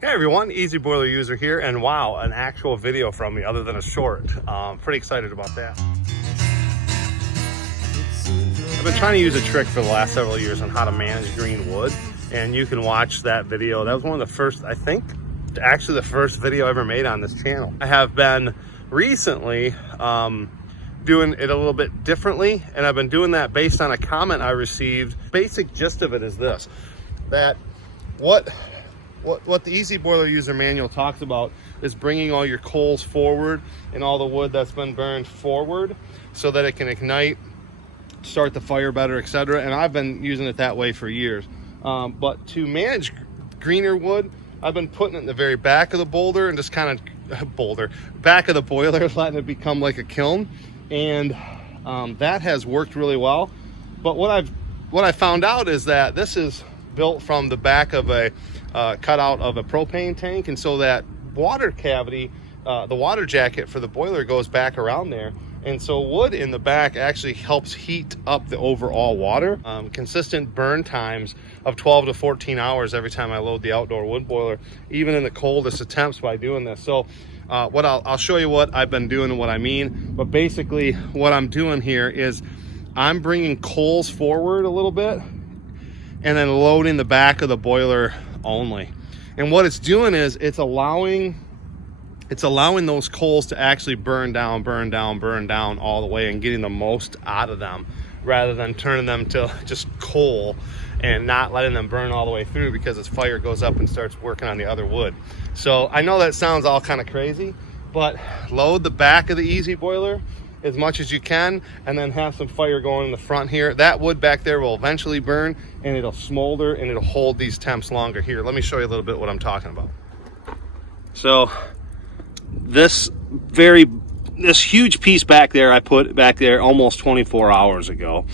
Hey everyone, Easy Boiler User here, and wow, an actual video from me other than a short. Pretty excited about that. I've been trying to use a trick for the last several years on how to manage green wood, and you can watch that video. That was one of the first, I think, actually the first video I ever made on this channel. I have been recently doing it a little bit differently, and I've been doing that based on a comment I received. Basic gist of it is this, that what the Easy Boiler User Manual talks about is bringing all your coals forward and all the wood that's been burned forward so that it can ignite, start the fire better, etc. And I've been using it that way for years. But to manage greener wood, I've been putting it in the very back of the boulder and just kind of back of the boiler, letting it become like a kiln. And that has worked really well. But what I found out is that this is built from the back of a cutout of a propane tank, and so that water cavity, the water jacket for the boiler goes back around there, and so wood in the back actually helps heat up the overall water. Consistent burn times of 12 to 14 hours every time I load the outdoor wood boiler, even in the coldest attempts by doing this. So what I'll show you what I've been doing and what I mean, but basically what I'm doing here is I'm bringing coals forward a little bit and then loading the back of the boiler only. And what it's doing is it's allowing those coals to actually burn down all the way and getting the most out of them, rather than turning them to just coal and not letting them burn all the way through, because as fire goes up and starts working on the other wood. So I know that sounds all kind of crazy, but load the back of the Easy Boiler as much as you can, and then have some fire going in the front here. That wood back there will eventually burn, and it'll smolder, and it'll hold these temps longer. Here, let me show you a little bit what I'm talking about. So this huge piece back there, I put back there almost 24 hours ago.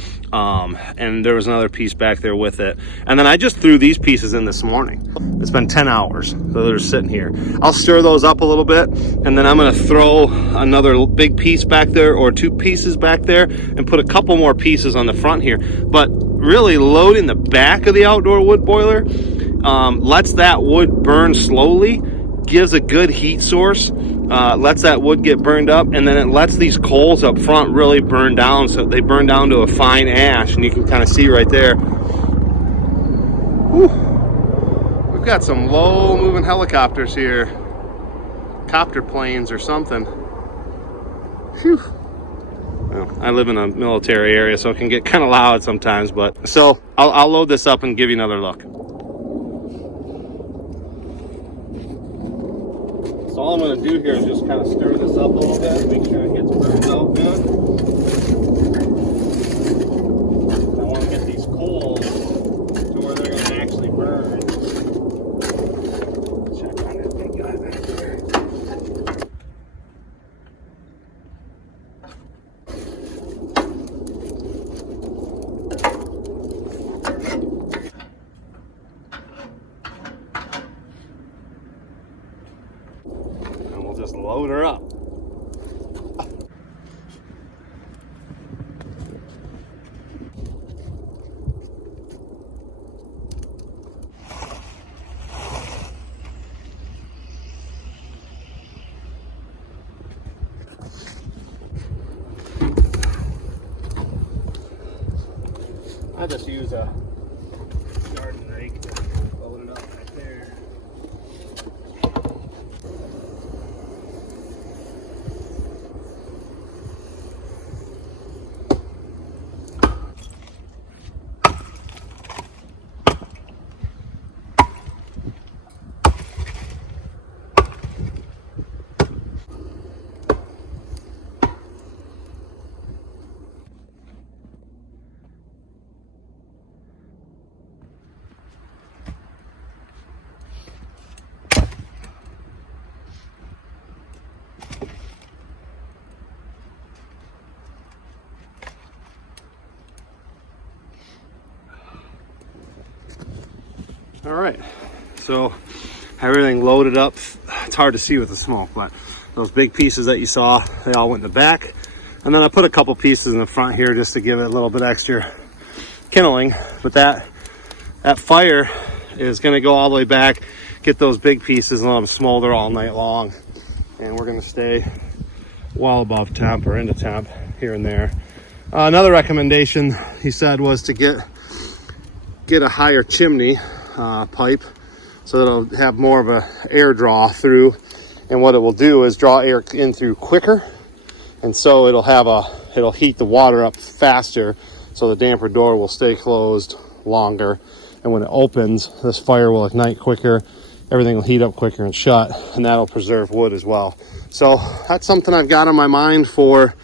And there was another piece back there with it. And then I just threw these pieces in this morning. It's been 10 hours, so they're sitting here. I'll stir those up a little bit, and then I'm gonna throw another big piece back there, or two pieces back there, and put a couple more pieces on the front here. But really loading the back of the outdoor wood boiler lets that wood burn slowly, gives a good heat source, lets that wood get burned up, and then it lets these coals up front really burn down, so they burn down to a fine ash, and you can kind of see right there. Whew. We've got some low moving helicopters here, copter planes or something. Phew. Well, I live in a military area, so it can get kind of loud sometimes, but so I'll load this up and give you another look. So all I'm going to do here is just kind of stir this up a little bit, make sure it gets burned out good. I want to get these coals to where they're going to actually burn. Check on that big guy back there. Just load her up. I just use a garden rake to load it up right there. All right, so everything loaded up. It's hard to see with the smoke, but those big pieces that you saw, they all went in the back. And then I put a couple pieces in the front here just to give it a little bit extra kindling. But that fire is gonna go all the way back, get those big pieces and let them smolder all night long. And we're gonna stay well above temp or into temp here and there. Another recommendation he said was to get a higher chimney pipe, so that it'll have more of a air draw through, and what it will do is draw air in through quicker, and so it'll heat the water up faster, so the damper door will stay closed longer, and when it opens, this fire will ignite quicker, everything will heat up quicker and shut, and that'll preserve wood as well. So that's something I've got on my mind for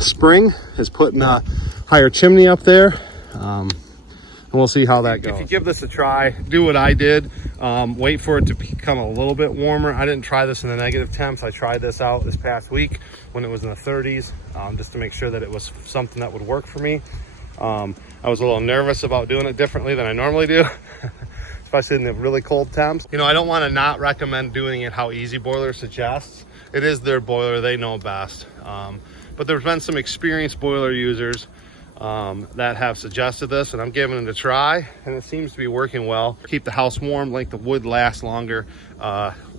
spring, is putting a higher chimney up there. And we'll see how that goes. If you give this a try, do what I did. Wait for it to become a little bit warmer. I didn't try this in the negative temps. I tried this out this past week when it was in the 30s, just to make sure that it was something that would work for me. I was a little nervous about doing it differently than I normally do, especially in the really cold temps. You know, I don't want to not recommend doing it how Easy Boiler suggests. It is their boiler, they know best. But there's been some experienced boiler users that have suggested this, and I'm giving it a try, and it seems to be working well. Keep the house warm, make the wood last longer,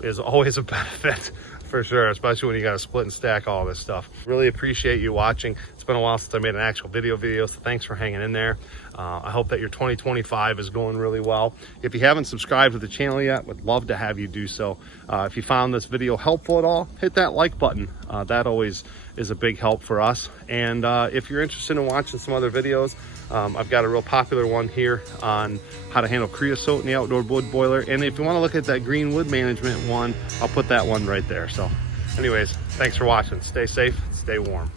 is always a benefit for sure, especially when you got to split and stack all this stuff. Really appreciate you watching. It's been a while since I made an actual video, so thanks for hanging in there. I hope that your 2025 is going really well. If you haven't subscribed to the channel yet, would love to have you do so. If you found this video helpful at all, hit that like button. That always is a big help for us. And if you're interested in watching some other videos, I've got a real popular one here on how to handle creosote in the outdoor wood boiler. And if you want to look at that green wood management one, I'll put that one right there. So anyways, thanks for watching. Stay safe, stay warm.